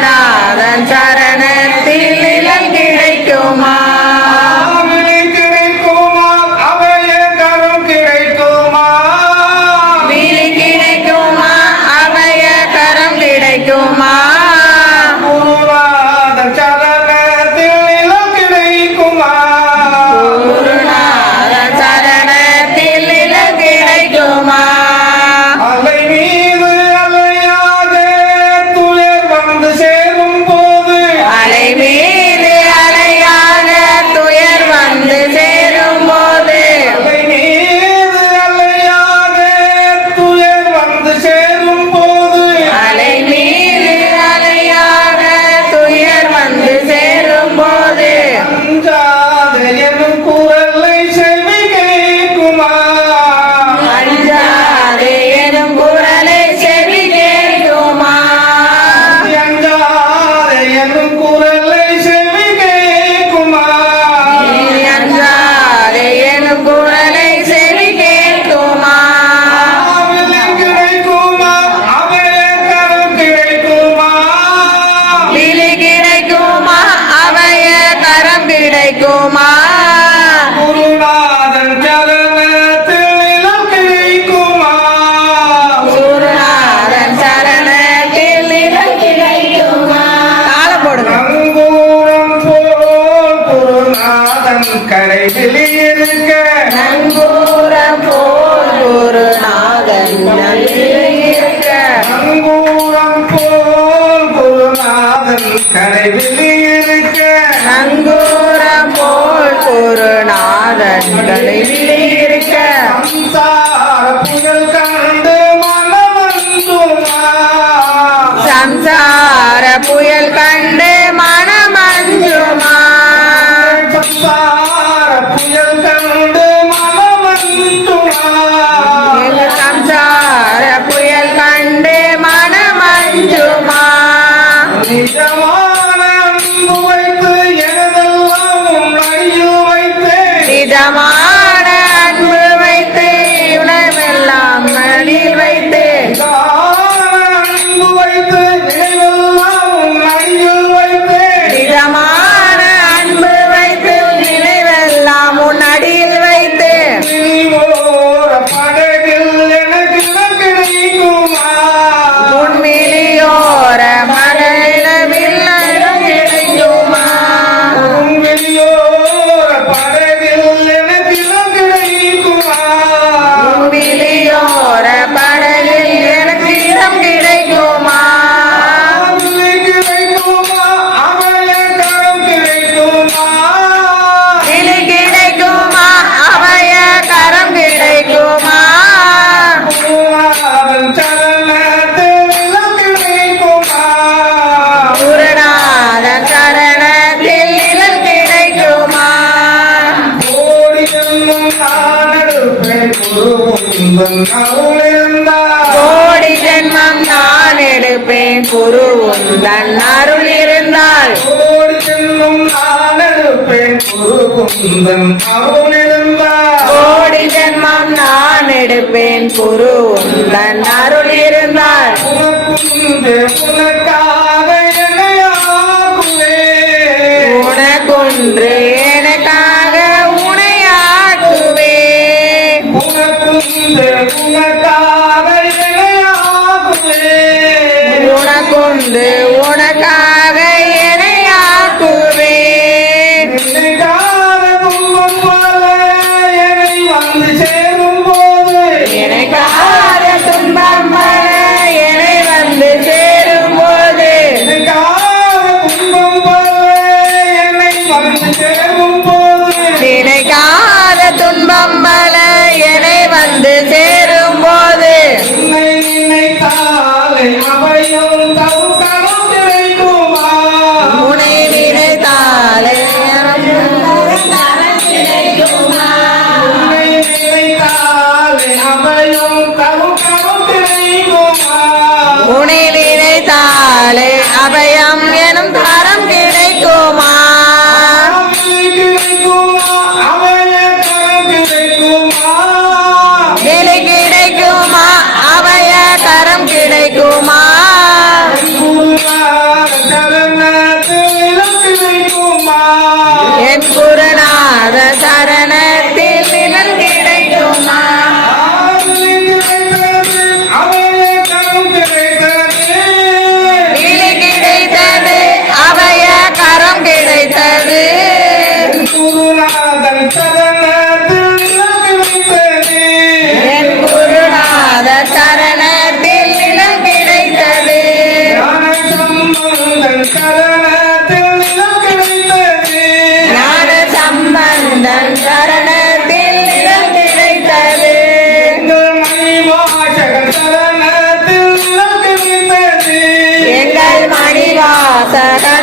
குருநாதன் சரணத்தில் நிழல் கிடைக்குமா? கிடைக்குமா? அபய கரம் கிடைக்குமா? விழி கிடைக்குமா? அபய கரம் கிடைக்குமா? குருநாதன் சரணத்தில் நிழல் கிடைக்குமா? குருநாதன் சரணத்தில் நிழல் கிடைக்குமா? அலை மீது அலையாக துயர் வந்து சேரும் போது, அலை மீது அலையாக துயர் வந்து சேரும் போது, அலை மீது அலையாக துயர் வந்து சேரும் போது, அலை மீது அலையாக துயர் வந்து சேரும் போது, அஞ்சாத எனும் குரலை செவி கேட்குமா? அஞ்சாதே எனும் குரலை செவி கேட்குமா? அஞ்சாத எனும் குரலை செவி கேட்குமா? நீ அஞ்சாதே எனும் குரலை செவி கேட்குமா? ஆவிலை கிடைக்குமா? அபய கரம் கிடைக்குமா? விழி கிடைக்குமா? அபய கரம் கிடைக்குமா? குருநாதன் சரணத்தில் நிழல் கிடைக்குமா? குருநாதன் சரணத்தில் நிழல் கிடைக்குமா? தாளம் போடுங்க. நங்கூரம் போல் குருநாதன் கரையில் இருக்க, நங்கூரம் போல் குருநாதன் நடுவில் இருக்க, நங்கூரம் போல் குருநாதன் கரையில் இருக்க, நங்கூரம் போல் குருநாதன் நடுவில் இருக்க, சம்சார புயல் கண்டு மனமந்துமா? சம்சார புயல் கண்டு மனமஞ்சுமா? சம்சார புயல் கண்டு மனமந்துமா? எங்க சம்சார புயல் கண்டு மனமஞ்சுமா? நிஜமான அன்பு வைத்து எனதெல்லாம் உன் அடியில் வைத்தேன். நிஜமான அன்பு வைத்து உணவெல்லாம் மடியில் வைத்து, நிஜமான அன்பு வைத்து நினைவெல்லாம் உன் அடியில் வைத்தேன். நிஜமான அன்பு வைத்து நினைவெல்லாம் உன் அடியில் வைத்து, நீ ஓர படகில் எனக்கு இடம் கிடைக்குமா? உண்மையிலோர மகளிடமில் கிடைக்குமா? உன் வெளியோர படகில் எனக்கு இடம் கிடைக்குமா? உண்மையிலோர படகில் எனக்கு இடம் கிடைக்குமா? ஆவிலை கிடைக்குமா? அபய கரம் கிடைக்குமா? விழி கிடைக்குமா? அபய கரம் கிடைக்குமா? குருநாதன் சரணத்தில் நிழல் கிடைக்குமா? குருநாதன் சரணத்தில் நிழல் கிடைக்குமா? கோடி ஜென்மம் நான் எடுப்பேன் குரு உந்தன் அருள் இருந்தால். கோடி ஜென்மம் நான் எடுப்பேன் குரு உந்தன் அருள் இருந்தால். கோடி ஜென்மம் நான் எடுப்பேன் குரு உந்தன் அருள் இருந்தால். கோடி ஜென்மம் நான் எடுப்பேன் குரு உந்தன் அருள் இருந்தால். உனக்குண்டு உனக்காக என்னையாக்குவேன். உனக்கொன்று எனக்காக உனையாக்குவேன். உனக்குண்டு உனக்காக என்னையாக்குவேன். உனக்கொண்டு உனக்காக எனையாக்குவேன். நினைக்காத துன்பம் பல என்னை வந்து சேரும் போது, எனக்காக துன்பம் பல என்னை வந்து சேரும் போது, சரணத்தில் நிலம் கிடைத்தது. என் குருநாத சரணத்தில் நிலம் கிடைத்தது. ஞான சம்பந்தன் சரணத்தில் நிலம் கிடைத்தது. ஞான சம்பந்தன் சரணத்தில் நிலம் கிடைத்தது. எங்கள் மணிவாசகர் சரணத்தில் நிலம் கிடைத்தது. எங்கள் மணிவாசகர்